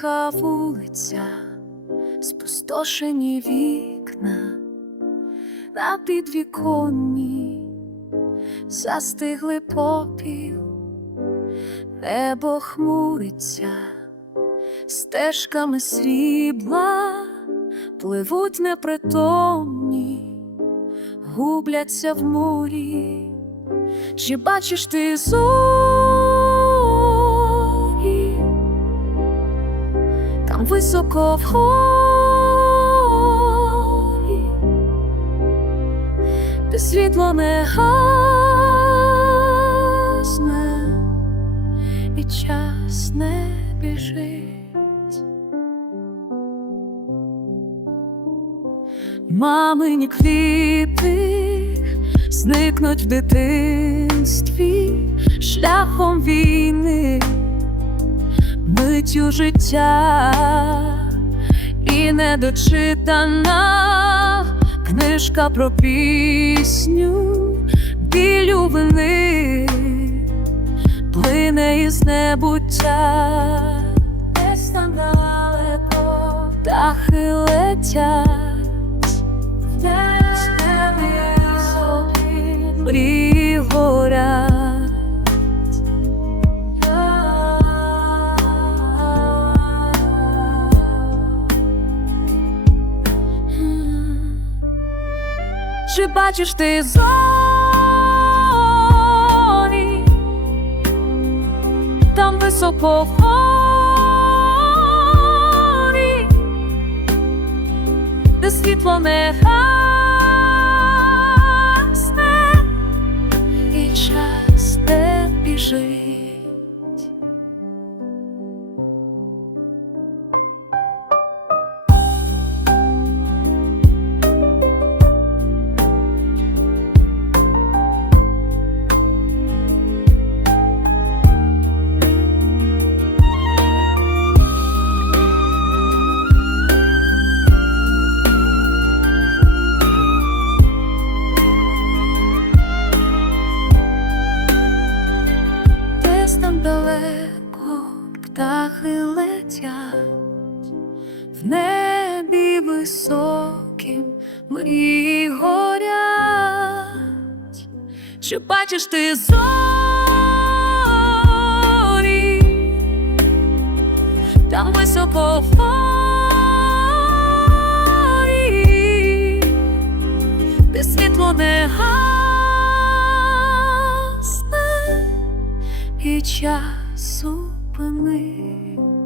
Тиха вулиця, спустошені вікна, на підвіконні застигли попіл, небо хмуриться, стежками срібла пливуть непритомні, губляться в морі. Чи бачиш ти зорі? Високо в горі, де світло не гасне, і час не біжить. Мамині квіти зникнуть в дитинстві шляхом війни, миттю життя і недочитана книжка про пісню, білю вини, плине із небуття, десь там далеко птахи летять. Чи бачиш ти зорі? Там високо в горі, де світло не гасне, птахи летять в небі високим мрії горять, що бачиш ти зорі там високо фарі, де світло не гасне і часу зупини.